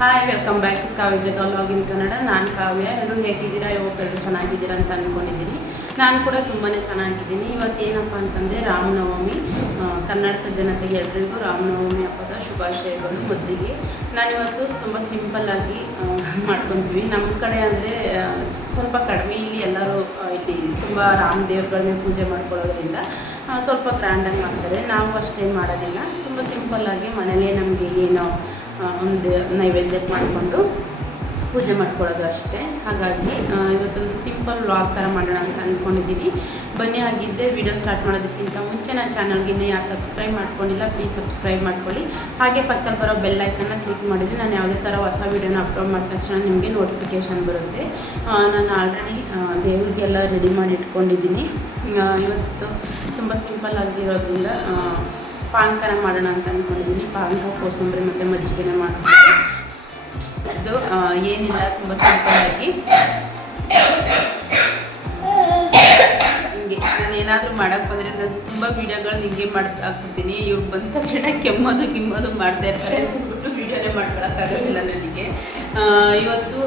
Hi welcome back to Kavya ಜಗ login Kannada ನಾನು ಕಾವ್ಯ. ಎಲ್ಲರೂ ಹೇಗಿದ್ದೀರಾ? ಎಲ್ಲರೂ ಚೆನ್ನಾಗಿದ್ದೀರಾ ಅಂತ ಅಂದ್ಕೊಂಡಿದ್ದೀನಿ ನಾನು ಕೂಡ ತುಂಬಾ ಚೆನ್ನಾಗಿದ್ದೀನಿ. ಇವತ್ತು ಏನಪ್ಪ ಅಂತಂದರೆ ರಾಮನವಮಿ ಕರ್ನಾಟಕ ಜನತೆಗೆ ಎಲ್ರಿಗೂ ರಾಮನವಮಿ ಹಬ್ಬದ ಶುಭಾಶಯಗಳು ಮೊದಲಿಗೆ. ನಾನಿವತ್ತು ತುಂಬ ಸಿಂಪಲ್ಲಾಗಿ ಮಾಡ್ಕೊತೀವಿ. ನಮ್ಮ ಕಡೆ ಅಂದರೆ ಸ್ವಲ್ಪ ಕಡಿಮೆ ಇಲ್ಲಿ ಎಲ್ಲರೂ ಇಲ್ಲಿ ತುಂಬ ರಾಮ ಪೂಜೆ ಮಾಡ್ಕೊಳ್ಳೋದ್ರಿಂದ ಸ್ವಲ್ಪ ಗ್ರ್ಯಾಂಡಾಗಿ ಮಾಡ್ತಾರೆ. ನಾವು ಅಷ್ಟೇನು ಮಾಡೋದಿಲ್ಲ. ತುಂಬ ಸಿಂಪಲ್ಲಾಗಿ ಮನೇಲೇ ನಮಗೆ ಏನೋ ಒಂದು ನೈವೇದ್ಯಕ್ಕೆ ಮಾಡಿಕೊಂಡು ಪೂಜೆ ಮಾಡ್ಕೊಳ್ಳೋದು ಅಷ್ಟೇ. ಹಾಗಾಗಿ ಇವತ್ತೊಂದು ಸಿಂಪಲ್ ವ್ಲಾಗ್ ಥರ ಮಾಡೋಣ ಅಂತ ಅಂದ್ಕೊಂಡಿದ್ದೀನಿ ಬನ್ನಿ ಆಗಿದ್ದರೆ ವಿಡಿಯೋ ಸ್ಟಾರ್ಟ್ ಮಾಡೋದಕ್ಕಿಂತ ಮುಂಚೆ ನಾನು ಚಾನಲ್ಗೆ ಇನ್ನೂ ಯಾರು ಸಬ್ಸ್ಕ್ರೈಬ್ ಮಾಡ್ಕೊಂಡಿಲ್ಲ ಪ್ಲೀಸ್ ಸಬ್ಸ್ಕ್ರೈಬ್ ಮಾಡ್ಕೊಳ್ಳಿ. ಹಾಗೆ ಪಕ್ಕದಲ್ಲಿ ಬರೋ ಬೆಲ್ ಐಕನ್ನ ಕ್ಲಿಕ್ ಮಾಡಿದರೆ ನಾನು ಯಾವುದೇ ಥರ ಹೊಸ ವೀಡಿಯೋನ ಅಪ್ಲೋಡ್ ಮಾಡಿದ ತಕ್ಷಣ ನಿಮಗೆ ನೋಟಿಫಿಕೇಷನ್ ಬರುತ್ತೆ. ನಾನು ಆಲ್ರೆಡಿ ದೇವ್ರಿಗೆಲ್ಲ ರೆಡಿ ಮಾಡಿ ಇಟ್ಕೊಂಡಿದ್ದೀನಿ ಇವತ್ತು ತುಂಬ ಸಿಂಪಲ್ ಆಗಿರೋದ್ರಿಂದ ಪಾನಕನ ಮಾಡೋಣ ಅಂತ ಅಂದ್ಕೊಂಡಿದ್ದೀನಿ ಪಾನಕ, ಕೋಸಂಬರಿ ಮತ್ತು ಮಜ್ಜಿಗೆನ ಮಾಡ್ತೀನಿ ಅದು ಏನಿಲ್ಲ, ತುಂಬ ಸಿಂಪಲ್ಲಾಗಿ ಹಿಂಗೆ ನಾನು ಏನಾದರೂ ಮಾಡೋಕ್ಕೆ ಬಂದರೆ ನಾನು ತುಂಬ ವೀಡಿಯೋಗಳನ್ನ ಹಿಂಗೆ ಮಾಡ್ತಾ ಹಾಕ್ಬಿಡ್ತೀನಿ ಇವ್ರು ಬಂದ ತಕ್ಷಣ ಕೆಮ್ಮೋದು, ಗಿಮ್ಮೋದು ಮಾಡ್ತಾ ಇರ್ತಾರೆ ಅಂದ್ಬಿಟ್ಟು ವೀಡಿಯೋನೇ ಮಾಡ್ಕೊಳಕ್ಕಾಗೋದಿಲ್ಲ ನನಗೆ. ಇವತ್ತು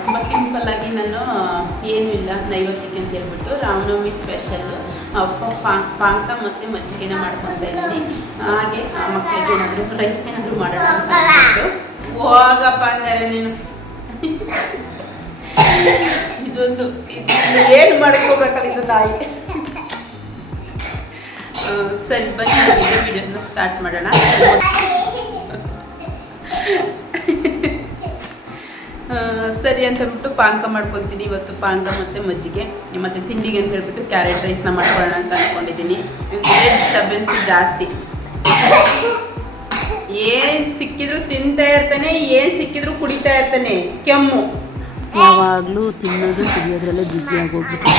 ತುಂಬ ಸಿಂಪಲ್ಲಾಗಿ ನಾನು ಏನೂ ಇಲ್ಲ ನೈವೇದ್ಯಕ್ಕೆ ಅಂತ ಹೇಳ್ಬಿಟ್ಟು ರಾಮನವಮಿ ಸ್ಪೆಷಲ್ಲು ಅಪ್ಪ ಪಾಕ ಮತ್ತು ಮಜ್ಜಿಗೆನ ಮಾಡ್ಕೊತಾ ಇದ್ದೀನಿ. ಹಾಗೆ ಆ ಮಕ್ಕಳಿಗೆ ಏನಾದರೂ ರೈಸ್ ಏನಾದರೂ ಮಾಡೋಣ ಅಂತ ಹೋಗಪ್ಪ ಹಂಗಾರೆ ನೀನು. ಇದೊಂದು ಏನು ಮಾಡ್ಕೋಬೇಕಲ್ಲ ಇದು ತಾಯಿ. ಸರಿ, ಬನ್ನಿ ವಿಡಿಯೋನ ಸ್ಟಾರ್ಟ್ ಮಾಡೋಣ. ಸರಿ ಅಂತ ಹೇಳ್ಬಿಟ್ಟು ಪಾನಕ ಮಾಡ್ಕೊತೀನಿ ಇವತ್ತು ಪಾನಕ ಮತ್ತು ಮಜ್ಜಿಗೆ. ಮತ್ತು ತಿಂಡಿಗೆ ಅಂತ ಹೇಳ್ಬಿಟ್ಟು ಕ್ಯಾರೆಟ್ ರೈಸ್ನ ಮಾಡ್ಕೊಳ್ಳೋಣ ಅಂತ ಅಂದ್ಕೊಂಡಿದ್ದೀನಿ ಡಿಸ್ಟರ್ಬೆನ್ಸ್ ಜಾಸ್ತಿ. ಏನು ಸಿಕ್ಕಿದ್ರು ತಿಂತಾ ಇರ್ತಾನೆ, ಏನು ಸಿಕ್ಕಿದ್ರು ಕುಡಿತಾ ಇರ್ತಾನೆ. ಕೆಮ್ಮು. ಯಾವಾಗಲೂ ತಿನ್ನೋದು ಕುಡಿಯೋದ್ರಲ್ಲೇ ಬಿಸಿ ಜೊತೆ.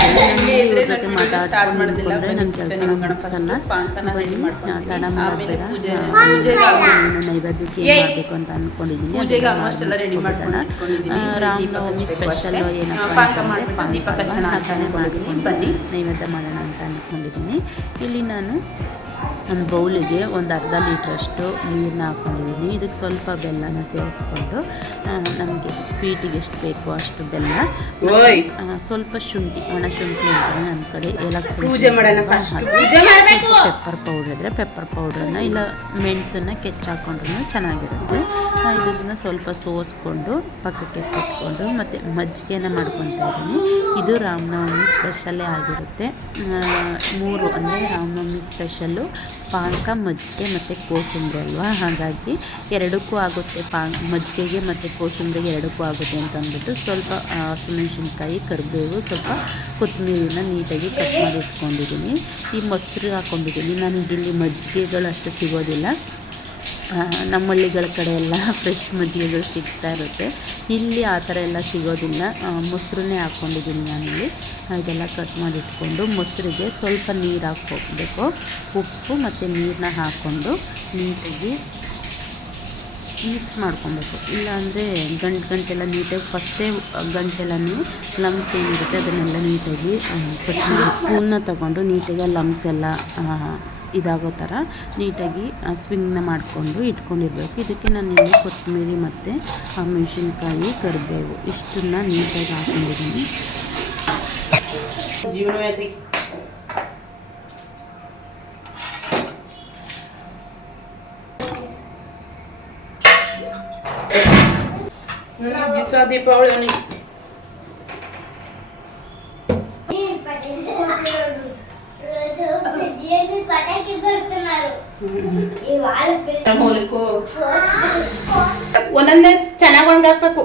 ಮಾತಾಡ್ಕೊಂಡ್ರೆ ನನ್ನ ಕೆಲಸ ಬನ್ನಿ ಮಾಡಬೇಡ. ನೈವೇದ್ಯಕ್ಕೆ ಏನು ಮಾಡಬೇಕು ಅಂತ ರಾಮನವಮಿ ಸ್ಪೆಷಲ್. ಏನಪ್ಪ. ಬನ್ನಿ. ನೈವೇದ್ಯ ಮಾಡೋಣ ಅಂತ ಅಂದ್ಕೊಂಡಿದ್ದೀನಿ ಇಲ್ಲಿ ನಾನು ಒಂದು ಬೌಲಿಗೆ ಒಂದು ಅರ್ಧ ಲೀಟ್ರಷ್ಟು ನೀರನ್ನ ಹಾಕ್ಕೊಂಡಿದ್ದೀನಿ ಇದಕ್ಕೆ ಸ್ವಲ್ಪ ಬೆಲ್ಲನ ಸೇರಿಸ್ಕೊಂಡು ನಮಗೆ ಸ್ವೀಟಿಗೆ ಎಷ್ಟು ಬೇಕೋ ಅಷ್ಟು ಬೆಲ್ಲ. ಸ್ವಲ್ಪ ಶುಂಠಿ ಒಣ ಶುಂಠಿ ಅಂತಾರೆ ನನ್ನ ಕಡೆ ಏಲಕ್ಕಿ. ಪೆಪ್ಪರ್ ಪೌಡರ್ ಇದ್ರೆ ಪೆಪ್ಪರ್ ಪೌಡ್ರನ್ನ ಇಲ್ಲ ಮೆಣಸನ್ನ ಕೆಚ್ಚಾಕೊಂಡ್ರೂ ಚೆನ್ನಾಗಿರುತ್ತೆ. ಇದನ್ನ ಸ್ವಲ್ಪ ಸೋಸ್ಕೊಂಡು ಪಕ್ಕಕ್ಕೆ ಕಟ್ಕೊಂಡು ಮತ್ತು ಮಜ್ಜಿಗೆನ ಮಾಡ್ಕೊತಾ ಇದ್ದೀನಿ. ಇದು ರಾಮನವಮಿ ಸ್ಪೆಷಲ್ಲೇ ಆಗಿರುತ್ತೆ. ಮೂರು ಅಂದರೆ ರಾಮನವಮಿ ಸ್ಪೆಷಲ್ಲು ಪಾಕ ಮಜ್ಜಿಗೆ ಮತ್ತು ಕೋಸಂಬರಿ ಅಲ್ವಾ? ಹಾಗಾಗಿ ಎರಡಕ್ಕೂ ಆಗುತ್ತೆ ಪಾ, ಮಜ್ಜಿಗೆಗೆ ಮತ್ತು ಕೋಸಂಬರಿಗೆ ಎರಡಕ್ಕೂ ಆಗುತ್ತೆ ಅಂತ ಅಂದ್ಬಿಟ್ಟು ಸ್ವಲ್ಪ ಹಸಿಮೆಣ್ಸಿನ್ಕಾಯಿ, ಕರಿಬೇವು, ಸ್ವಲ್ಪ ಕೊತ್ತಂಬರಿನ ನೀಟಾಗಿ ಕಟ್ ಮಾಡಿ ಇಟ್ಕೊಂಡಿದ್ದೀನಿ. ಈ ಮೊಸರು ಹಾಕ್ಕೊಂಡಿದ್ದೀನಿ ನನಗೆ ಇಲ್ಲಿ ಮಜ್ಜಿಗೆಗಳು ಅಷ್ಟು ಸಿಗೋದಿಲ್ಲ. ಆ, ನಮ್ಮ ಹಳ್ಳಿಗಳ ಕಡೆ ಎಲ್ಲ ಫ್ರೆಶ್ ಮಜ್ಜಿಗೆಗಳು ಸಿಗ್ತಾ ಇರುತ್ತೆ. ಇಲ್ಲಿ ಆ ಥರ ಎಲ್ಲ ಸಿಗೋದಿಲ್ಲ. ಮೊಸರನ್ನೇ ಹಾಕ್ಕೊಂಡಿದ್ದೀನಿ ನಾನಿಲ್ಲಿ. ಇದೆಲ್ಲ ಕಟ್ ಮಾಡಿ ಇಟ್ಕೊಂಡು ಮೊಸರಿಗೆ ಸ್ವಲ್ಪ ನೀರು ಹಾಕ್ಕೋಬೇಕು ಉಪ್ಪು ಮತ್ತು ನೀರನ್ನ ಹಾಕ್ಕೊಂಡು ನೀಟಾಗಿ ಮಿಕ್ಸ್ ಮಾಡ್ಕೊಬೇಕು. ಇಲ್ಲಾಂದರೆ ಗಂಟು ಗಂಟೆಲ್ಲ ನೀಟಾಗಿ ಫಸ್ಟೇ ಗಂಟೆಲ್ಲನೂ ಲಮ್ಸ್ ಏನಿರುತ್ತೆ ಅದನ್ನೆಲ್ಲ ನೀಟಾಗಿ ಕೊತ್ತಂಬರಿ ಸ್ಪೂನ್ನ ತಗೊಂಡು ನೀಟಾಗಿ ಲಮ್ಸ್ ಎಲ್ಲ ಇದಾಗೋ ಥರ ನೀಟಾಗಿ ಸ್ವಿಂಗ್ನ ಮಾಡಿಕೊಂಡು ಇಟ್ಕೊಂಡಿರ್ಬೇಕು ಇದಕ್ಕೆ ನಾನು ಇಲ್ಲಿ ಕೊತ್ತಂಬರಿ ಮತ್ತು ಮೆಣಸಿನ್ಕಾಯಿ ಕರಿಬೇವು ಇಷ್ಟನ್ನ ನೀಟಾಗಿ ಹಾಕೊಂಡಿದ್ದೀನಿ ಜೀವನವೇ ಐತಿ. ದಿವಸ ದೀಪಾವಳಿ ಒಂದೊಂದೇ ಚೆನ್ನಾಗಿ ಒಣಗಾಕ್ಬೇಕು.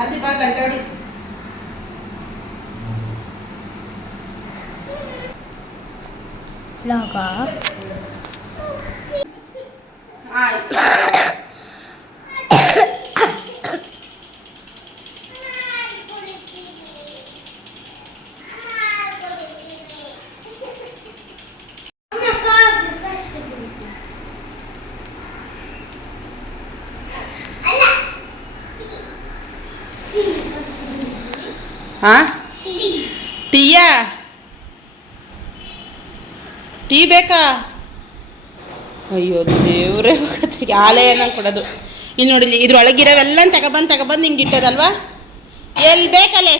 అది బాగా గంటాడి లాగా? ಹಾಂ ಟೀಯಾ ಟೀ ಬೇಕಾ? ಅಯ್ಯೋ ದೇವ್ರೆ ಹಾಲೆ ಏನಂಗೆ ಕೊಡೋದು. ಇಲ್ಲಿ ನೋಡಿ ಇದ್ರೊಳಗಿರೋವೆಲ್ಲ ತಗೊಬಂದು ತಗೊಬಂದು ಹಿಂಗೆ ಇಟ್ಟದಲ್ವಾ? ಎಲ್ಲಿ ಬೇಕಲ್ಲೇ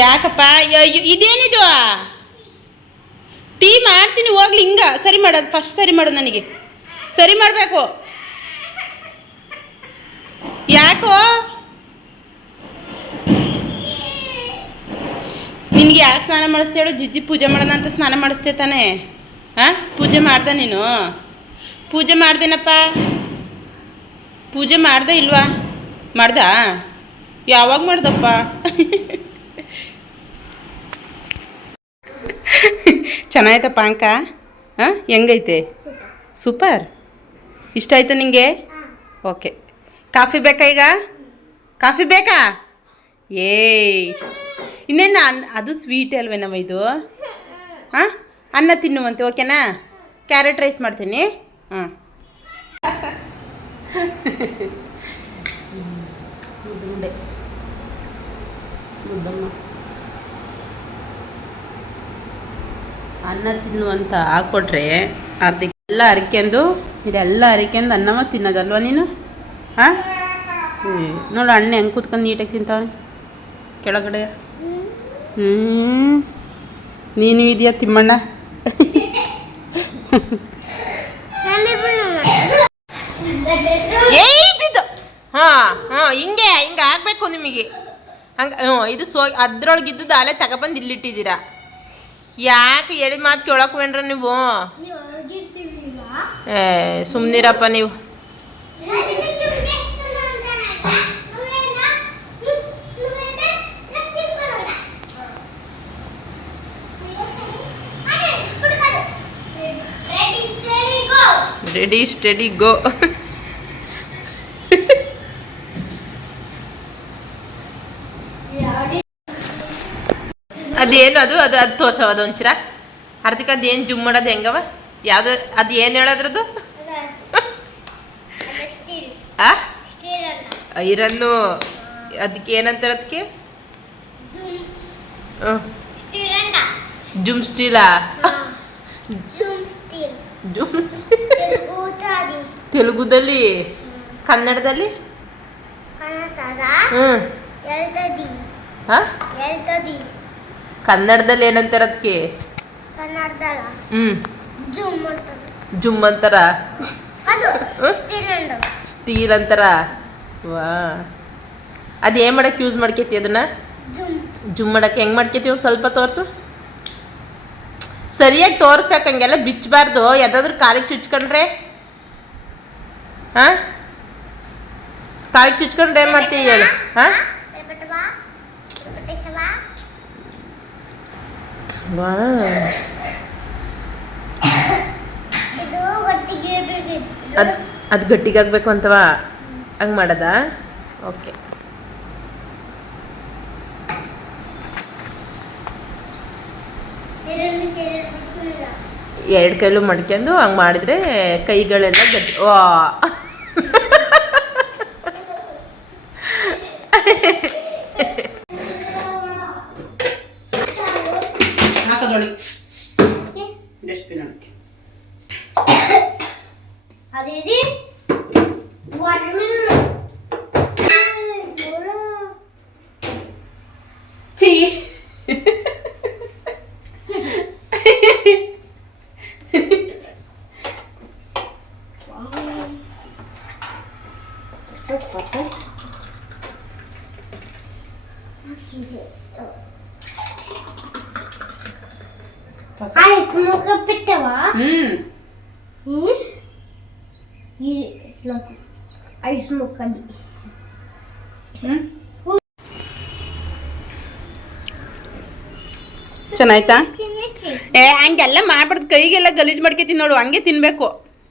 ಯಾಕಪ್ಪ? ಅಯ್ಯೋ ಇದೇನಿದು? ಟೀ ಮಾಡ್ತೀನಿ ಹೋಗ್ಲಿ ಹಿಂಗ. ಸರಿ ಮಾಡೋದು ಫಸ್ಟ್ ಸರಿ ಮಾಡೋದು ನನಗೆ. ಸರಿ ಮಾಡಬೇಕು. ಯಾಕೋ? ನಿನಗೆ ಯಾಕೆ ಸ್ನಾನ ಮಾಡಿಸ್ತೇಳು ಜಿಜ್ಜಿ ಪೂಜೆ ಮಾಡೋಣ ಅಂತ ಸ್ನಾನ ಮಾಡಿಸ್ತೇ ತಾನೆ? ಹಾಂ ಪೂಜೆ ಮಾಡ್ದೆ ನೀನು? ಪೂಜೆ ಮಾಡ್ದೇನಪ್ಪ? ಪೂಜೆ ಮಾಡ್ದೆ ಇಲ್ವಾ? ಮಾಡ್ದಾ? ಯಾವಾಗ ಮಾಡ್ದಪ್ಪ? ಚೆನ್ನಾಯ್ತಪ್ಪ ಅಂಕ? ಹಾಂ ಹೆಂಗೈತೆ? ಸೂಪರ್. ಇಷ್ಟ ಆಯ್ತಾ ನಿಮಗೆ ಓಕೆ. ಕಾಫಿ ಬೇಕಾ ಈಗ? ಕಾಫಿ ಬೇಕಾ? ಏಯ್. ಇನ್ನೇನು ಅನ್, ಅದು ಸ್ವೀಟ್ ಅಲ್ವೇನಮ್ಮ ಇದು? ಹಾಂ? ಅನ್ನ ತಿನ್ನುವಂತೆ, ಓಕೆನಾ? ಕ್ಯಾರೆಟ್ ರೈಸ್ ಮಾಡ್ತೀನಿ. ಹಾಂ ಅನ್ನ ತಿನ್ನುವಂತ ಹಾಕ್ಕೊಟ್ರೆ ಅದಕ್ಕೆಲ್ಲ ಹರ್ಕೊಂಡು ಇದೆಲ್ಲ ಅರಿಕೆಂದು ಅನ್ನವ ತಿನ್ನೋದಲ್ವ ನೀನು? ಹಾಂ? ನೋಡು, ಅಣ್ಣ ಹೆಂಗೆ ಕೂತ್ಕೊಂಡು ನೀಟಾಗಿ ತಿಂತಾವೆ ಕೆಳಗಡೆ. ಹ್ಞೂ ನೀನು ಇದೆಯಾ ತಿಮ್ಮಣ್ಣ? ಹಾಂ ಹಾಂ, ಹಿಂಗೆ ಹಿಂಗೆ ಆಗಬೇಕು ನಿಮಗೆ. ಹಂಗೆ ಇದು ಸೋ, ಅದ್ರೊಳಗೆ ಇದ್ದದ್ದು ಅಲ್ಲೇ ತಗೊಬಂದು ಇಲ್ಲಿಟ್ಟಿದ್ದೀರಾ. ಯಾಕೆ ಎಡಿ ಮಾತು ಕೇಳಕ್ಕೆ ಬೇಡ್ರ ನೀವು? ಸುಮ್ಮನಿರಪ್ಪ ನೀವು. ರೆಡಿ ಸ್ಟಡಿ ಗೋ ಅದೇನು ಅದು? ಅದು ಅದು ತೋರ್ಸವ ಅದು ಒಂಚೂರ ಅರ್ಧಕ್ಕೆ ಅದೇನು ಜುಮ್ ಮಾಡೋದು ಹೆಂಗವ? ಯಾವ್ದು ಅದು ಏನು ಹೇಳೋದ್ರದ್ದು? ಆ? ಐರನ್ನು ಅದಕ್ಕೆ ಏನಂತಾರೆ ಅದಕ್ಕೆ ಜುಮ್. ಸ್ಟೀಲಾ. ಜುಮ್ ತೆಲುಗುದಲ್ಲಿ. ಕನ್ನಡದಲ್ಲಿ? ಕನ್ನಡದಲ್ಲಿ ಏನಂತಾರೆ ಅದಕ್ಕೆ ಹ್ಮ್. ಜೂಮ್ ಅಂತಾರ. ಸ್ಟೀಲ್ ಅಂತಾರ? ವಾ. ಅದು ಏನು ಮಾಡಕ್ಕೆ ಯೂಸ್ ಮಾಡ್ಕೈತಿ ಅದನ್ನ? ಜೂಮ್. ಮಾಡಕ್ಕೆ ಹೆಂಗೆ ಮಾಡ್ಕೈತಿ ಒಂದು ಸ್ವಲ್ಪ ತೋರಿಸು. ಸರಿಯಾಗಿ ತೋರಿಸ್ಬೇಕು ಹಂಗೆಲ್ಲ ಬಿಚ್ಚಬಾರ್ದು ಯಾವ್ದಾದ್ರು ಕಾಲಿಗೆ ಚುಚ್ಕೊಂಡ್ರೆ. ಹಾಂ? ಕಾಲಿಗೆ ಚುಚ್ಕೊಂಡ್ರೆ ಏನು ಮಾಡ್ತೀವಿ ಹೇಳು. ಹಾಂ? ವಾ. ಅದು ಅದು ಗಟ್ಟಿಗಾಗಬೇಕು ಅಂತವಾ? ಹಂಗೆ ಮಾಡೋದಾ? ಓಕೆ. ಎರಡು ಕೈಲೂ ಮಡ್ಕೊಂಡು ಹಂಗೆ ಮಾಡಿದ್ರೆ ಕೈಗಳೆಲ್ಲ ಗಟ್ಟಿ ವಾ. ಐಸ್ ಚೆನ್ನಾಯ್ತಾ? ಏ ಹಂಗೆಲ್ಲ ಮಾಡ್ಬಾರ್ದು. ಕೈಗೆಲ್ಲ ಗಲೀಜು ಮಾಡ್ಕೊತೀನಿ ನೋಡು ಹಂಗೆ ತಿನ್ಬೇಕು.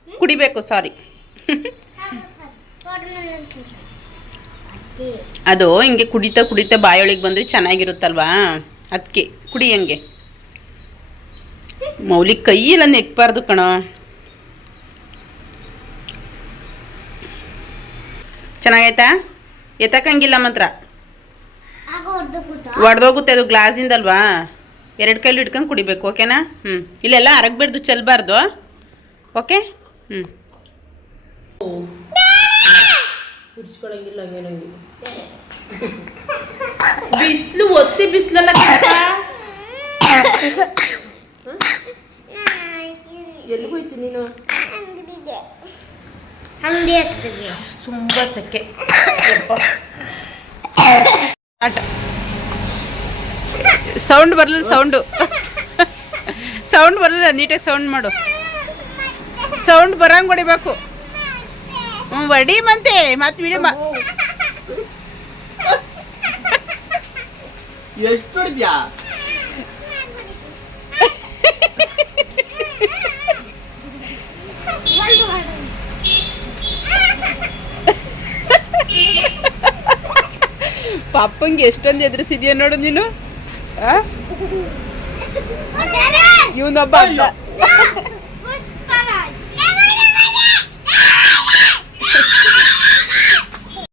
ಕುಡಿಬೇಕು ಸಾರಿ ಅದು ಹಿಂಗೆ ಕುಡಿತಾ ಕುಡಿತಾ ಬಾಯೊಳಗೆ ಬಂದ್ರೆ ಚೆನ್ನಾಗಿರುತ್ತಲ್ವಾ? ಅದಕ್ಕೆ ಕುಡಿ ಹಂಗೆ. ಮೌಲಿ ಕೈಯೆಲ್ಲ ನೆಕ್ಬಾರ್ದು ಕಣೋ. ಚೆನ್ನಾಗೈತಾ? ಎತ್ತಕ್ಕಂಗಿಲ್ಲ ಮಾತ್ರ. ಒಡೆದೋಗುತ್ತೆ ಅದು ಗ್ಲಾಸಿಂದಲ್ವಾ? ಎರಡು ಕೈಲಿ ಹಿಡ್ಕೊಂಡು ಕುಡಿಬೇಕು ಓಕೆನಾ? ಹ್ಞೂ ಇಲ್ಲೆಲ್ಲ ಅರಗಬೇಡ್ದು ಚೆಲ್ಲಬಾರ್ದು ಓಕೆ? ಹ್ಞೂ ಬಿಸಿಲು ಒಸಿ ಬಿಸಿಲಲ್ಲ ಎಲ್ಲಿ ಹೋಯ್ತಿ ನೀನು? ಅಂಗಡಿ ಹಾಕ್ತೀವಿ ತುಂಬ ಸೆಕೆ. ಆಟ. ಸೌಂಡ್ ಬರಲಿಲ್ಲ ಸೌಂಡು ಸೌಂಡ್ ಬರಲಿಲ್ಲ ನೀಟಾಗಿ ಸೌಂಡ್ ಮಾಡು. ಸೌಂಡ್ ಬರಂಗ್ ಹೊಡಿಬೇಕು. ಹ್ಞೂ ಹೊಡಿ ಮಂತೆ ಮತ್ತೆ ವಿಡಿಯೋ ಮಾ ಎಷ್ಟು ಹೊಡಿದ್ಯಾ? ಪಾಪಂಗೆ ಎಷ್ಟೊಂದು ಎದುರಿಸಿದ್ಯಾ ನೋಡು ನೀನು? ಇವನೊಬ್ಬ ಅಲ್ಲ